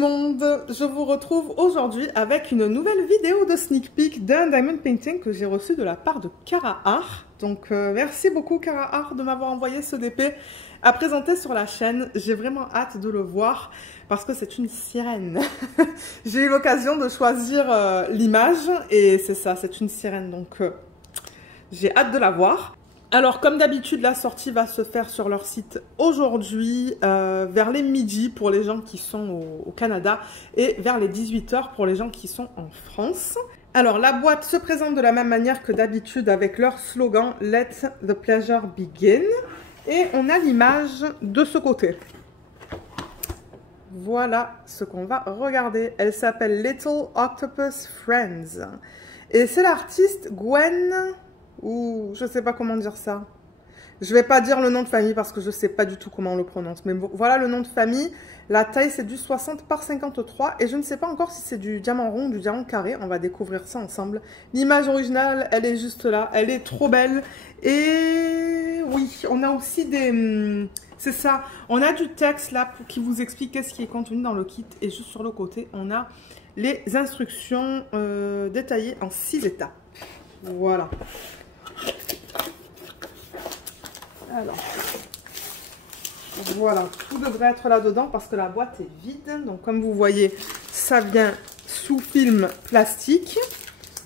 monde, je vous retrouve aujourd'hui avec une nouvelle vidéo de sneak peek d'un diamond painting que j'ai reçu de la part de Cara Art. Donc merci beaucoup Cara Art de m'avoir envoyé ce DP à présenter sur la chaîne. J'ai vraiment hâte de le voir parce que c'est une sirène. J'ai eu l'occasion de choisir l'image et c'est ça, c'est une sirène, donc j'ai hâte de la voir. Alors, comme d'habitude, la sortie va se faire sur leur site aujourd'hui, vers les midi pour les gens qui sont au Canada et vers les 18 h pour les gens qui sont en France. Alors, la boîte se présente de la même manière que d'habitude avec leur slogan « Let the pleasure begin ». Et on a l'image de ce côté. Voilà ce qu'on va regarder. Elle s'appelle Little Octopus Friends. Et c'est l'artiste Gwen... ou je sais pas comment dire ça. Je vais pas dire le nom de famille parce que je sais pas du tout comment on le prononce. Mais bon, voilà le nom de famille. La taille c'est du 60 par 53 et je ne sais pas encore si c'est du diamant rond ou du diamant carré. On va découvrir ça ensemble. L'image originale, elle est juste là. Elle est trop belle. Et oui, on a aussi des... c'est ça. On a du texte là qui vous explique qu'est-ce qui est contenu dans le kit. Et juste sur le côté, on a les instructions détaillées en 6 étapes. Voilà. Alors, voilà, tout devrait être là-dedans parce que la boîte est vide. Donc, comme vous voyez, ça vient sous film plastique.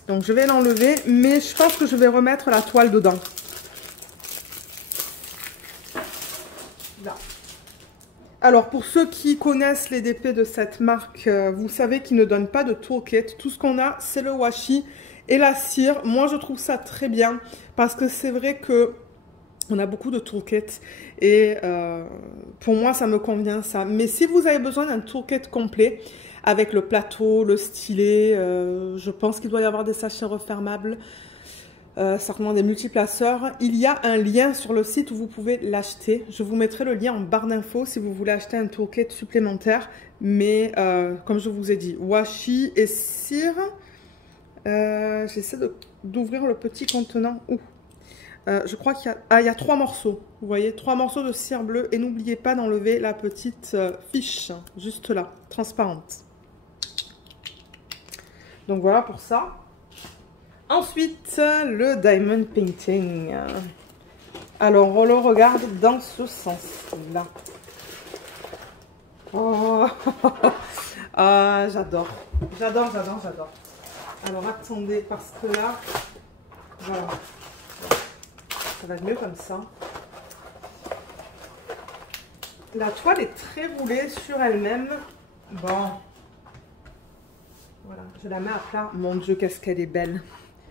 Donc, je vais l'enlever, mais je pense que je vais remettre la toile dedans. Là. Alors, pour ceux qui connaissent les DP de cette marque, vous savez qu'ils ne donnent pas de toolkit. Tout ce qu'on a, c'est le washi et la cire. Moi, je trouve ça très bien parce que c'est vrai que on a beaucoup de toolkits et pour moi, ça me convient ça. Mais si vous avez besoin d'un toolkit complet avec le plateau, le stylet, je pense qu'il doit y avoir des sachets refermables, certainement des multiplaceurs. Il y a un lien sur le site où vous pouvez l'acheter. Je vous mettrai le lien en barre d'infos si vous voulez acheter un toolkit supplémentaire. Mais comme je vous ai dit, washi et cire. J'essaie d'ouvrir le petit contenant. Je crois qu'il y a 3 morceaux. Vous voyez, 3 morceaux de cire bleue. Et n'oubliez pas d'enlever la petite fiche, juste là, transparente. Donc voilà pour ça. Ensuite, le diamond painting. Alors, on le regarde dans ce sens-là. Oh. Ah, j'adore. J'adore, j'adore, j'adore. Alors, attendez, parce que là, voilà. Ça va être mieux comme ça. La toile est très roulée sur elle-même. Bon. Voilà, je la mets à plat. Mon Dieu, qu'est-ce qu'elle est belle.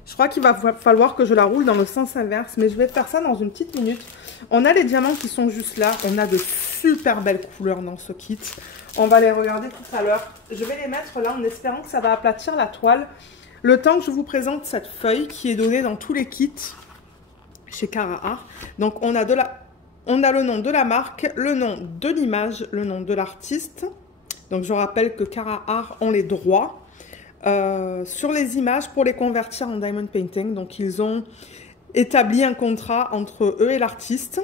Je crois qu'il va falloir que je la roule dans le sens inverse, mais je vais faire ça dans une petite minute. On a les diamants qui sont juste là. On a de super belles couleurs dans ce kit. On va les regarder tout à l'heure. Je vais les mettre là en espérant que ça va aplatir la toile. Le temps que je vous présente cette feuille qui est donnée dans tous les kits chez Cara Art. Donc on a le nom de la marque, le nom de l'image, le nom de l'artiste. Donc je rappelle que Cara Art ont les droits sur les images pour les convertir en diamond painting. Donc ils ont établi un contrat entre eux et l'artiste.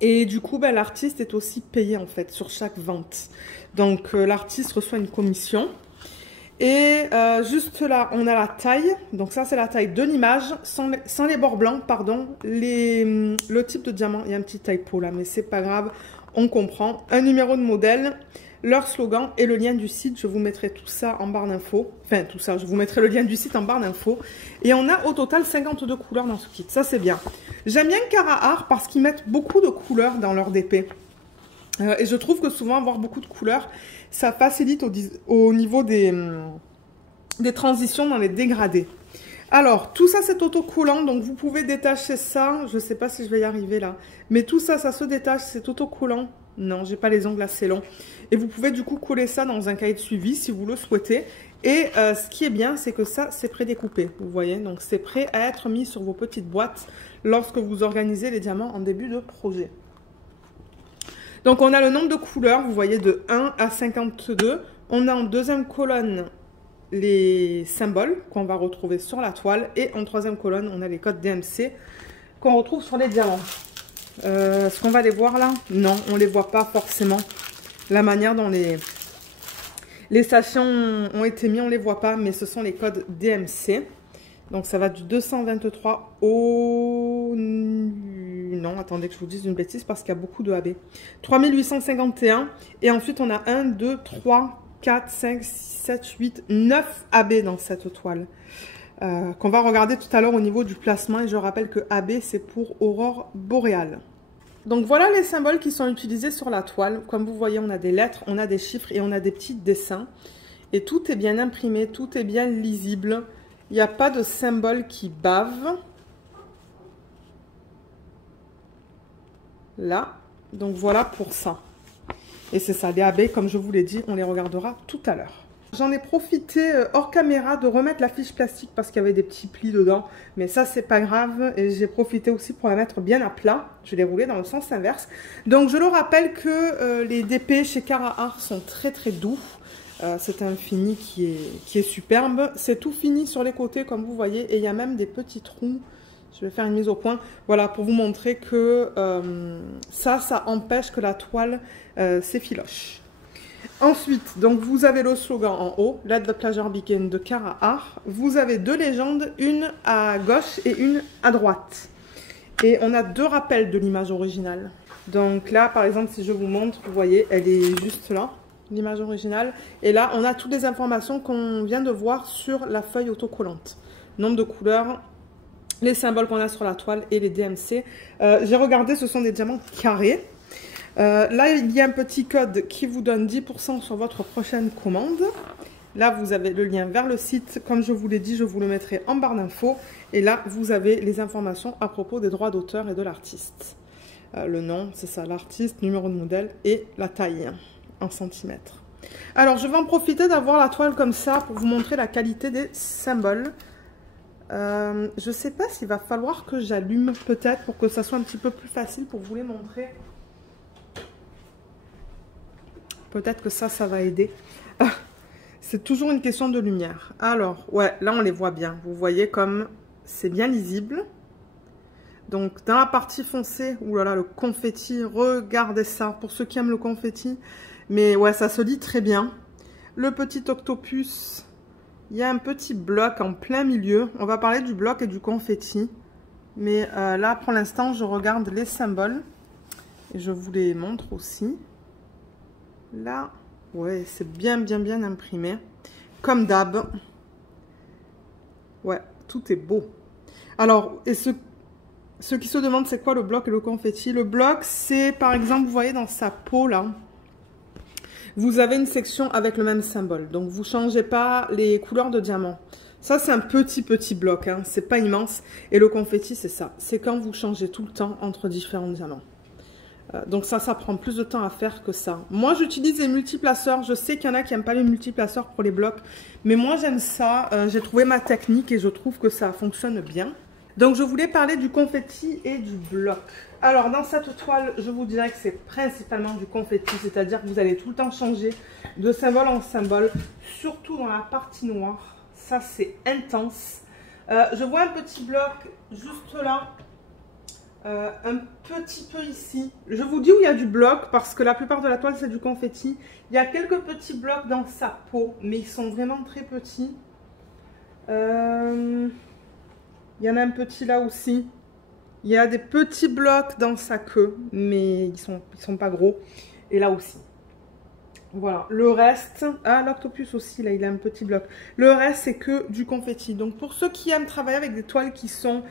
Et du coup, ben, l'artiste est aussi payé en fait sur chaque vente. Donc l'artiste reçoit une commission. Et juste là, on a la taille. Donc ça, c'est la taille de l'image, sans les bords blancs, pardon. Le type de diamant, il y a un petit typo là, mais c'est pas grave, on comprend. Un numéro de modèle, leur slogan et le lien du site. Je vous mettrai tout ça en barre d'infos. Enfin, tout ça, je vous mettrai le lien du site en barre d'infos. Et on a au total 52 couleurs dans ce kit. Ça, c'est bien. J'aime bien Cara Art parce qu'ils mettent beaucoup de couleurs dans leur DP. Et je trouve que souvent, avoir beaucoup de couleurs, ça facilite au niveau des transitions dans les dégradés. Alors, tout ça, c'est autocollant. Donc, vous pouvez détacher ça. Je ne sais pas si je vais y arriver là. Mais tout ça, ça se détache. C'est autocollant. Non, j'ai pas les ongles assez longs. Et vous pouvez du coup coller ça dans un cahier de suivi si vous le souhaitez. Et ce qui est bien, c'est que ça, c'est prédécoupé. Vous voyez, donc c'est prêt à être mis sur vos petites boîtes lorsque vous organisez les diamants en début de projet. Donc, on a le nombre de couleurs, vous voyez, de 1 à 52. On a en deuxième colonne les symboles qu'on va retrouver sur la toile. Et en troisième colonne, on a les codes DMC qu'on retrouve sur les diamants. Est-ce qu'on va les voir là? Non, on ne les voit pas forcément. La manière dont les Les sachets ont été mis, on ne les voit pas, mais ce sont les codes DMC. Donc ça va du 223 au... Non, attendez que je vous dise une bêtise parce qu'il y a beaucoup de AB. 3851. Et ensuite on a 1, 2, 3, 4, 5, 6, 7, 8, 9 AB dans cette toile. Qu'on va regarder tout à l'heure au niveau du placement. Et je rappelle que AB c'est pour aurore boréale. Donc voilà les symboles qui sont utilisés sur la toile. Comme vous voyez, on a des lettres, on a des chiffres et on a des petits dessins. Et tout est bien imprimé, tout est bien lisible. Il n'y a pas de symbole qui bave. Là. Donc voilà pour ça. Et c'est ça, les AB, comme je vous l'ai dit, on les regardera tout à l'heure. J'en ai profité hors caméra de remettre la fiche plastique parce qu'il y avait des petits plis dedans. Mais ça, c'est pas grave. Et j'ai profité aussi pour la mettre bien à plat. Je l'ai roulée dans le sens inverse. Donc, je le rappelle que les DP chez Cara Art sont très très doux. C'est un fini qui est superbe. C'est tout fini sur les côtés, comme vous voyez. Et il y a même des petits trous. Je vais faire une mise au point. Voilà, pour vous montrer que ça empêche que la toile s'effiloche. Ensuite, donc vous avez le slogan en haut, Let the pleasure begin de Cara Art. Vous avez deux légendes, une à gauche et une à droite. Et on a deux rappels de l'image originale. Donc là, par exemple, si je vous montre, vous voyez, elle est juste là, l'image originale. Et là, on a toutes les informations qu'on vient de voir sur la feuille autocollante. Nombre de couleurs, les symboles qu'on a sur la toile et les DMC. J'ai regardé, ce sont des diamants carrés. Là, il y a un petit code qui vous donne 10% sur votre prochaine commande. Là, vous avez le lien vers le site. Comme je vous l'ai dit, je vous le mettrai en barre d'infos. Et là, vous avez les informations à propos des droits d'auteur et de l'artiste. Le nom, c'est ça, l'artiste, numéro de modèle et la taille en centimètres. Alors, je vais en profiter d'avoir la toile comme ça pour vous montrer la qualité des symboles. Je ne sais pas s'il va falloir que j'allume peut-être pour que ça soit un petit peu plus facile pour vous les montrer. Peut-être que ça va aider. C'est toujours une question de lumière. Alors, ouais, là, on les voit bien. Vous voyez comme c'est bien lisible. Donc, dans la partie foncée, oulala, le confetti, regardez ça, pour ceux qui aiment le confetti. Mais ouais, ça se lit très bien. Le petit octopus, il y a un petit bloc en plein milieu. On va parler du bloc et du confetti. Mais là, pour l'instant, je regarde les symboles. Et je vous les montre aussi. Là, ouais, c'est bien imprimé. Comme d'hab. Ouais, tout est beau. Alors, et ceux qui se demandent c'est quoi le bloc et le confetti. Le bloc, c'est par exemple, vous voyez dans sa peau là, vous avez une section avec le même symbole. Donc, vous ne changez pas les couleurs de diamant. Ça, c'est un petit bloc, hein, c'est pas immense. Et le confetti, c'est ça. C'est quand vous changez tout le temps entre différents diamants. Donc ça prend plus de temps à faire que ça. Moi, j'utilise les multiplaceurs. Je sais qu'il y en a qui n'aiment pas les multiplaceurs pour les blocs. Mais moi, j'aime ça. J'ai trouvé ma technique et je trouve que ça fonctionne bien. Donc, je voulais parler du confetti et du bloc. Alors, dans cette toile, je vous dirais que c'est principalement du confetti. C'est-à-dire que vous allez tout le temps changer de symbole en symbole. Surtout dans la partie noire. Ça, c'est intense. Je vois un petit bloc juste là. Un petit peu ici. Je vous dis où il y a du bloc parce que la plupart de la toile c'est du confetti. Il y a quelques petits blocs dans sa peau, mais ils sont vraiment très petits. Il y en a un petit là aussi. Il y a des petits blocs dans sa queue, mais ils sont pas gros. Et là aussi. Voilà. Le reste, ah l'octopus aussi là, il a un petit bloc. Le reste c'est que du confetti. Donc pour ceux qui aiment travailler avec des toiles qui sont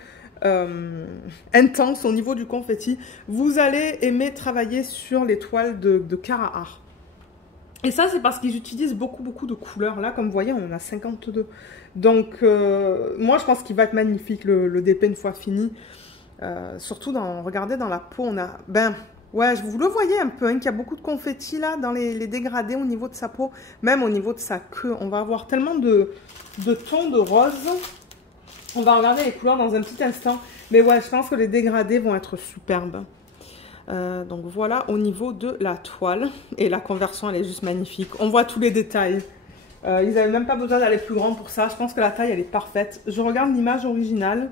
intense au niveau du confetti, vous allez aimer travailler sur les toiles de Cara Art. Et ça, c'est parce qu'ils utilisent beaucoup de couleurs. Là, comme vous voyez, on en a 52. Donc, moi, je pense qu'il va être magnifique, le DP, une fois fini. Surtout, regardez, dans la peau, on a... Ben, ouais, vous le voyez un peu, hein, qu'il y a beaucoup de confetti, là, dans les dégradés au niveau de sa peau. Même au niveau de sa queue. On va avoir tellement de tons de rose. On va regarder les couleurs dans un petit instant. Mais ouais, je pense que les dégradés vont être superbes. Donc voilà au niveau de la toile. Et la conversion, elle est juste magnifique. On voit tous les détails. Ils n'avaient même pas besoin d'aller plus grand pour ça. Je pense que la taille, elle est parfaite. Je regarde l'image originale.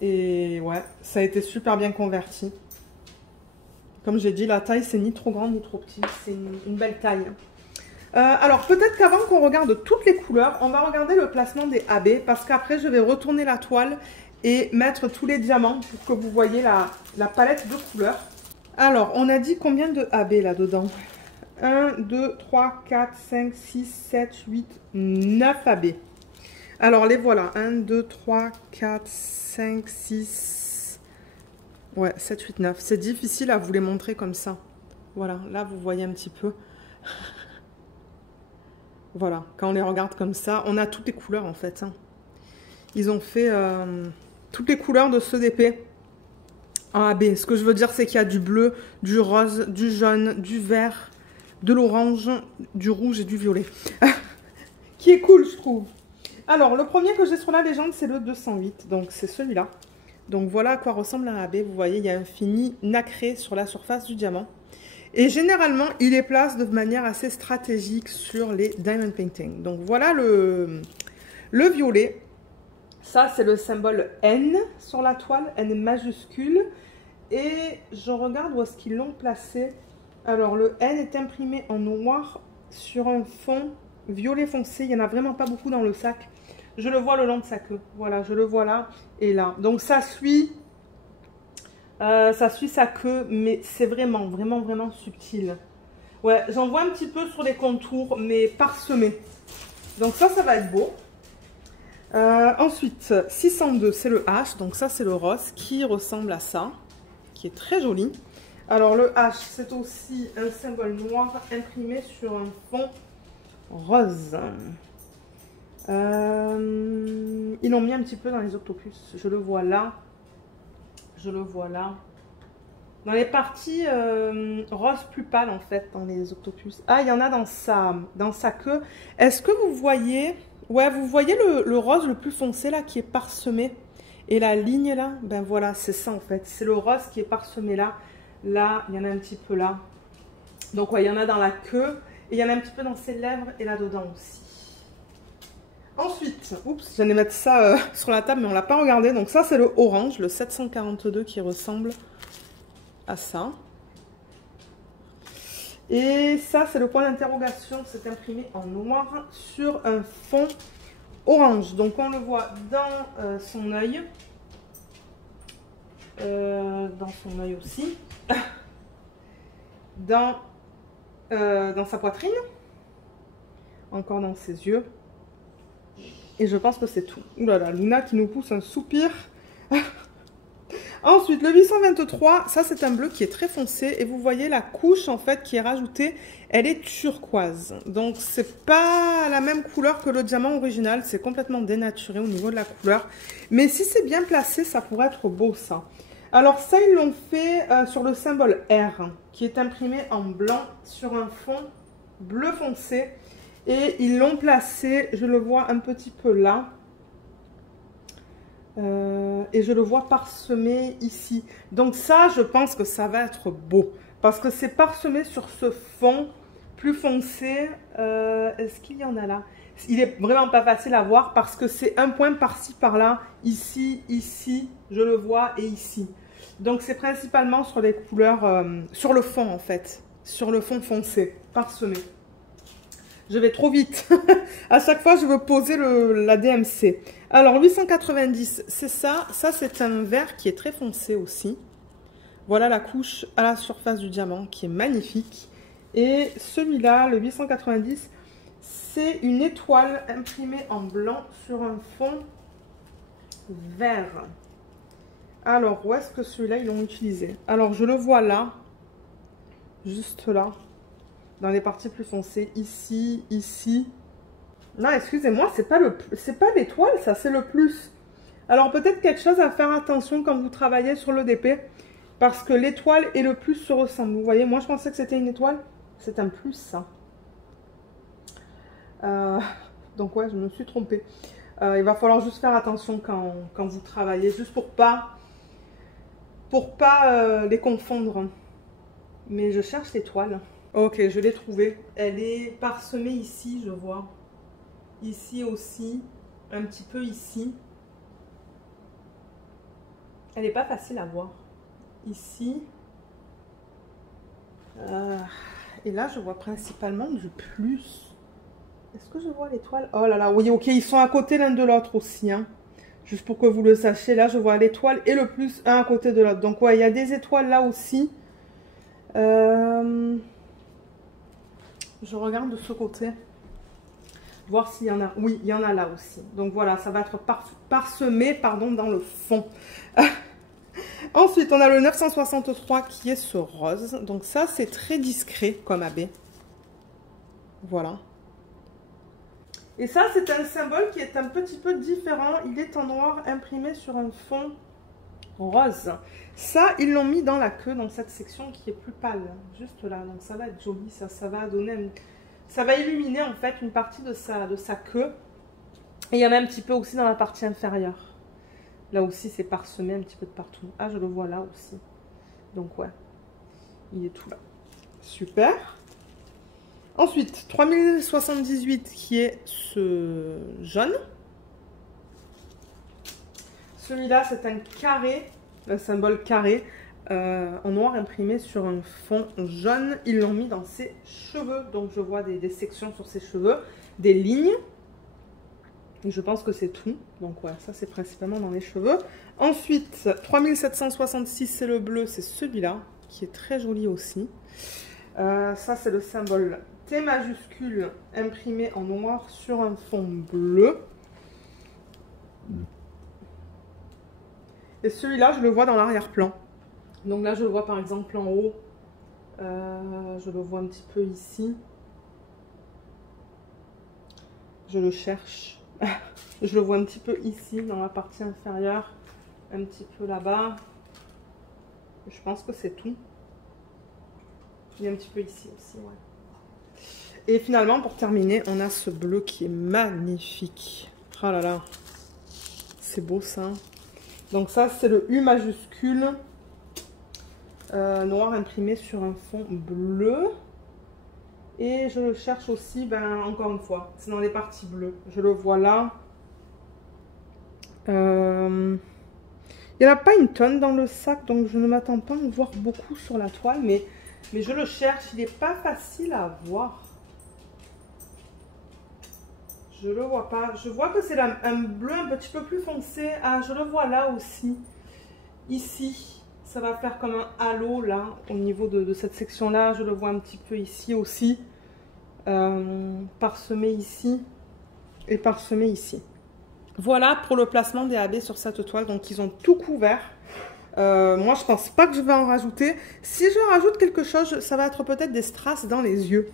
Et ouais, ça a été super bien converti. Comme j'ai dit, la taille, c'est ni trop grande ni trop petite. C'est une belle taille. Alors, peut-être qu'avant qu'on regarde toutes les couleurs, on va regarder le placement des AB parce qu'après, je vais retourner la toile et mettre tous les diamants pour que vous voyez la palette de couleurs. Alors, on a dit combien de AB là-dedans? 1, 2, 3, 4, 5, 6, 7, 8, 9 AB. Alors, les voilà. 1, 2, 3, 4, 5, 6... Ouais, 7, 8, 9. C'est difficile à vous les montrer comme ça. Voilà, là, vous voyez un petit peu. Voilà, quand on les regarde comme ça, on a toutes les couleurs en fait. Hein. Ils ont fait toutes les couleurs de ceux d'épée en AB. Ce que je veux dire, c'est qu'il y a du bleu, du rose, du jaune, du vert, de l'orange, du rouge et du violet. Qui est cool, je trouve. Alors, le premier que j'ai sur la légende, c'est le 208. Donc, c'est celui-là. Donc, voilà à quoi ressemble un AB. Vous voyez, il y a un fini nacré sur la surface du diamant. Et généralement, il les place de manière assez stratégique sur les diamond painting. Donc voilà le violet. Ça, c'est le symbole N sur la toile, N majuscule. Et je regarde où est-ce qu'ils l'ont placé. Alors, le N est imprimé en noir sur un fond violet foncé. Il n'y en a vraiment pas beaucoup dans le sac. Je le vois le long de sa queue. Voilà, je le vois là et là. Donc, ça suit sa queue, mais c'est vraiment, vraiment, vraiment subtil. Ouais, j'en vois un petit peu sur les contours, mais parsemé. Donc ça va être beau. Ensuite, 602, c'est le H. Donc ça, c'est le rose qui ressemble à ça, qui est très joli. Alors le H, c'est aussi un symbole noir imprimé sur un fond rose. Ils l'ont mis un petit peu dans les octopus. Je le vois là. Je le vois là. Dans les parties rose plus pâle en fait, dans les octopus. Ah, il y en a dans sa queue. Est-ce que vous voyez... Ouais, vous voyez le rose le plus foncé là, qui est parsemé. Et la ligne là, ben voilà, c'est ça en fait. C'est le rose qui est parsemé là. Là, il y en a un petit peu là. Donc ouais, il y en a dans la queue. Et il y en a un petit peu dans ses lèvres et là-dedans aussi. Ensuite, oups, j'allais mettre ça sur la table, mais on ne l'a pas regardé. Donc ça, c'est le orange, le 742 qui ressemble à ça. Et ça, c'est le point d'interrogation. C'est imprimé en noir sur un fond orange. Donc, on le voit dans son œil. Dans son œil aussi. dans sa poitrine. Encore dans ses yeux. Et je pense que c'est tout. Ouh là là, Luna qui nous pousse un soupir. Ensuite, le 823, ça c'est un bleu qui est très foncé. Et vous voyez la couche en fait qui est rajoutée, elle est turquoise. Donc c'est pas la même couleur que le diamant original. C'est complètement dénaturé au niveau de la couleur. Mais si c'est bien placé, ça pourrait être beau ça. Alors ça, ils l'ont fait sur le symbole R, qui est imprimé en blanc sur un fond bleu foncé. Et ils l'ont placé, je le vois un petit peu là. Et je le vois parsemé ici. Donc ça, je pense que ça va être beau. Parce que c'est parsemé sur ce fond plus foncé. Est-ce qu'il y en a là? Il est vraiment pas facile à voir parce que c'est un point par-ci, par-là. Ici, ici, je le vois et ici. Donc c'est principalement sur les couleurs, sur le fond en fait. Sur le fond foncé, parsemé. Je vais trop vite. À chaque fois, je veux poser la DMC. Alors, 890, c'est ça. Ça, c'est un vert qui est très foncé aussi. Voilà la couche à la surface du diamant qui est magnifique. Et celui-là, le 890, c'est une étoile imprimée en blanc sur un fond vert. Alors, où est-ce que celui-là, ils l'ont utilisé? Alors, je le vois là. Juste là. Dans les parties plus foncées, ici, ici. Non, excusez-moi, c'est pas l'étoile, ça, c'est le plus. Alors, peut-être quelque chose à faire attention quand vous travaillez sur le DP, parce que l'étoile et le plus se ressemblent. Vous voyez, moi, je pensais que c'était une étoile. C'est un plus, ça. Donc, ouais, je me suis trompée. Il va falloir juste faire attention quand vous travaillez, juste pour pas les confondre. Mais je cherche l'étoile. Ok, je l'ai trouvée. Elle est parsemée ici, je vois. Ici aussi. Un petit peu ici. Elle n'est pas facile à voir. Ici. Et là, je vois principalement du plus. Est-ce que je vois l'étoile? Oh là là, oui, ok, ils sont à côté l'un de l'autre aussi, hein. Juste pour que vous le sachiez, là, je vois l'étoile et le plus, un à côté de l'autre. Donc, ouais, il y a des étoiles là aussi. Je regarde de ce côté. Voir s'il y en a. Oui, il y en a là aussi. Donc, voilà, ça va être parsemé, pardon, dans le fond. Ensuite, on a le 963 qui est ce rose. Donc, ça, c'est très discret comme AB. Voilà. Et ça, c'est un symbole qui est un petit peu différent. Il est en noir imprimé sur un fond rose. Ça, ils l'ont mis dans la queue, dans cette section qui est plus pâle. Juste là. Donc, ça va être joli. Ça va donner... Ça va illuminer, en fait, une partie de sa queue. Et il y en a un petit peu aussi dans la partie inférieure. Là aussi, c'est parsemé un petit peu de partout. Ah, je le vois là aussi. Donc, ouais. Il est tout là. Super. Ensuite, 3078 qui est ce jaune. Celui-là, c'est un carré, un symbole carré, en noir imprimé sur un fond jaune. Ils l'ont mis dans ses cheveux. Donc, je vois des sections sur ses cheveux, des lignes. Et je pense que c'est tout. Donc, ouais, ça, c'est principalement dans les cheveux. Ensuite, 3766, c'est le bleu, c'est celui-là, qui est très joli aussi. Ça, c'est le symbole T majuscule imprimé en noir sur un fond bleu. Et celui-là, je le vois dans l'arrière-plan. Donc là, je le vois par exemple en haut. Je le vois un petit peu ici. Je le cherche. Je le vois un petit peu ici, dans la partie inférieure. Un petit peu là-bas. Je pense que c'est tout. Il y a un petit peu ici aussi, ouais. Et finalement, pour terminer, on a ce bleu qui est magnifique. Oh là là. C'est beau ça. Donc ça, c'est le U majuscule. Noir imprimé sur un fond bleu. Et je le cherche aussi, ben, encore une fois, c'est dans les parties bleues. Je le vois là. Il n'y en a pas une tonne dans le sac, donc je ne m'attends pas à en voir beaucoup sur la toile. Mais je le cherche, il n'est pas facile à voir. Je le vois pas. Je vois que c'est un bleu un petit peu plus foncé. Ah, je le vois là aussi. Ici, ça va faire comme un halo là, au niveau de cette section-là. Je le vois un petit peu ici aussi. Parsemé ici et parsemé ici. Voilà pour le placement des AB sur cette toile. Donc, ils ont tout couvert. Moi, je pense pas que je vais en rajouter. Si je rajoute quelque chose, ça va être peut-être des strass dans les yeux.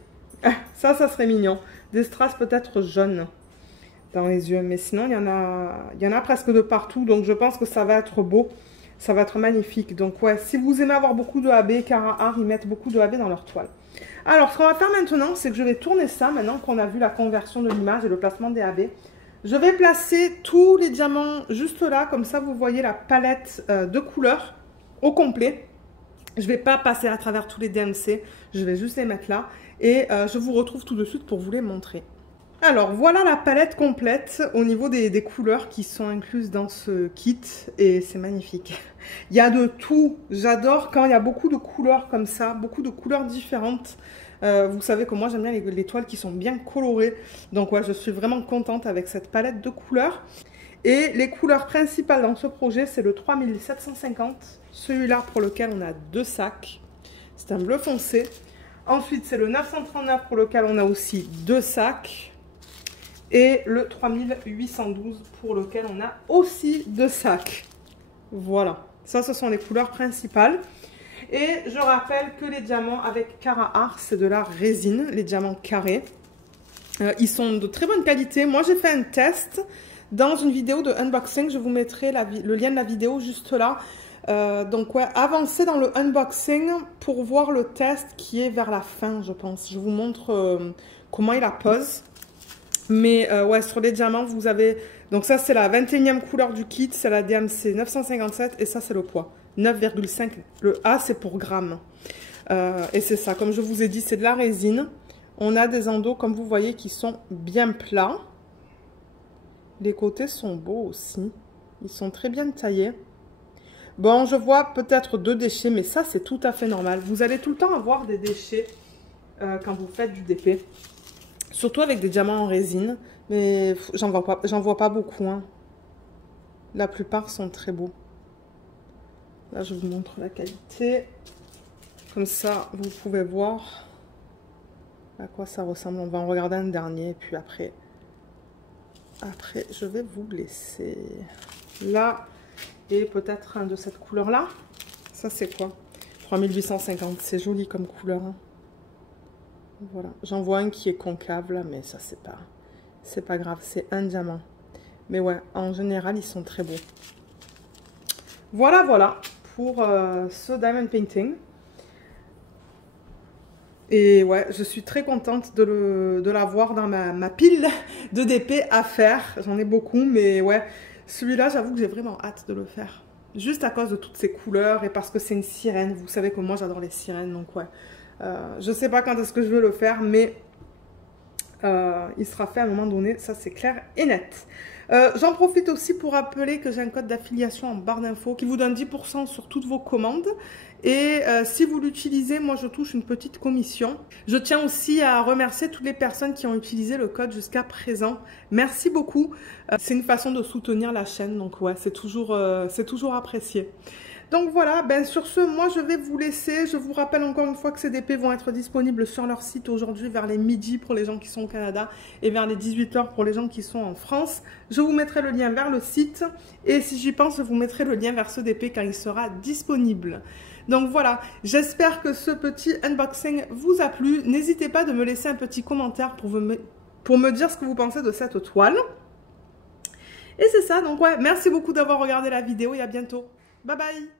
Ça serait mignon. Des strass peut-être jaunes dans les yeux. Mais sinon, il y en a presque de partout. Donc, je pense que ça va être beau. Ça va être magnifique. Donc, ouais, si vous aimez avoir beaucoup de AB, Cara Art, ils mettent beaucoup de AB dans leur toile. Alors, ce qu'on va faire maintenant, c'est que je vais tourner ça, maintenant qu'on a vu la conversion de l'image et le placement des AB. Je vais placer tous les diamants juste là. Comme ça, vous voyez la palette de couleurs au complet. Je ne vais pas passer à travers tous les DMC. Je vais juste les mettre là. Et je vous retrouve tout de suite pour vous les montrer. Alors, voilà la palette complète au niveau des couleurs qui sont incluses dans ce kit. Et c'est magnifique. Il y a de tout. J'adore quand il y a beaucoup de couleurs comme ça, beaucoup de couleurs différentes. Vous savez que moi, j'aime bien les toiles qui sont bien colorées. Donc, ouais, je suis vraiment contente avec cette palette de couleurs. Et les couleurs principales dans ce projet, c'est le 3750. Celui-là pour lequel on a 2 sacs. C'est un bleu foncé. Ensuite, c'est le 939 pour lequel on a aussi 2 sacs. Et le 3812 pour lequel on a aussi 2 sacs. Voilà. Ça, ce sont les couleurs principales. Et je rappelle que les diamants avec Cara Art, c'est de la résine, les diamants carrés. Ils sont de très bonne qualité. Moi, j'ai fait un test dans une vidéo de unboxing. Je vous mettrai le lien de la vidéo juste là. Donc, ouais, avancez dans le unboxing pour voir le test qui est vers la fin, je pense. Je vous montre comment il la pose. Mais ouais, sur les diamants, vous avez... Donc ça, c'est la 21e couleur du kit. C'est la DMC 957 et ça, c'est le poids. 9,5. Le A, c'est pour grammes. Et c'est ça. Comme je vous ai dit, c'est de la résine. On a des endos, comme vous voyez, qui sont bien plats. Les côtés sont beaux aussi. Ils sont très bien taillés. Bon, je vois peut-être 2 déchets, mais ça, c'est tout à fait normal. Vous allez tout le temps avoir des déchets quand vous faites du DP. Surtout avec des diamants en résine. Mais j'en vois pas beaucoup. Hein. La plupart sont très beaux. Là, je vous montre la qualité. Comme ça, vous pouvez voir à quoi ça ressemble. On va en regarder un dernier. Puis après, je vais vous laisser. Là, et peut-être un de cette couleur-là. Ça, c'est quoi? 3850. C'est joli comme couleur. Hein. Voilà. J'en vois un qui est concave, là, mais ça, c'est pas grave. C'est un diamant. Mais ouais, en général, ils sont très beaux. Voilà, voilà. Pour ce diamond painting. Et ouais, je suis très contente de l'avoir dans ma pile de DP à faire. J'en ai beaucoup, mais ouais, celui-là, j'avoue que j'ai vraiment hâte de le faire. Juste à cause de toutes ces couleurs et parce que c'est une sirène. Vous savez que moi, j'adore les sirènes, donc ouais. Je sais pas quand est-ce que je vais le faire, mais il sera fait à un moment donné, ça c'est clair et net. J'en profite aussi pour rappeler que j'ai un code d'affiliation en barre d'infos qui vous donne 10% sur toutes vos commandes. Et si vous l'utilisez, moi je touche une petite commission. Je tiens aussi à remercier toutes les personnes qui ont utilisé le code jusqu'à présent. Merci beaucoup. C'est une façon de soutenir la chaîne, donc ouais, c'est toujours apprécié. Donc voilà, ben sur ce, moi je vais vous laisser. Je vous rappelle encore une fois que ces DP vont être disponibles sur leur site aujourd'hui vers les midi pour les gens qui sont au Canada et vers les 18 h pour les gens qui sont en France. Je vous mettrai le lien vers le site et si j'y pense, je vous mettrai le lien vers ce DP quand il sera disponible. Donc voilà, j'espère que ce petit unboxing vous a plu. N'hésitez pas de me laisser un petit commentaire pour me dire ce que vous pensez de cette toile. Et c'est ça, donc ouais, merci beaucoup d'avoir regardé la vidéo et à bientôt. Bye bye!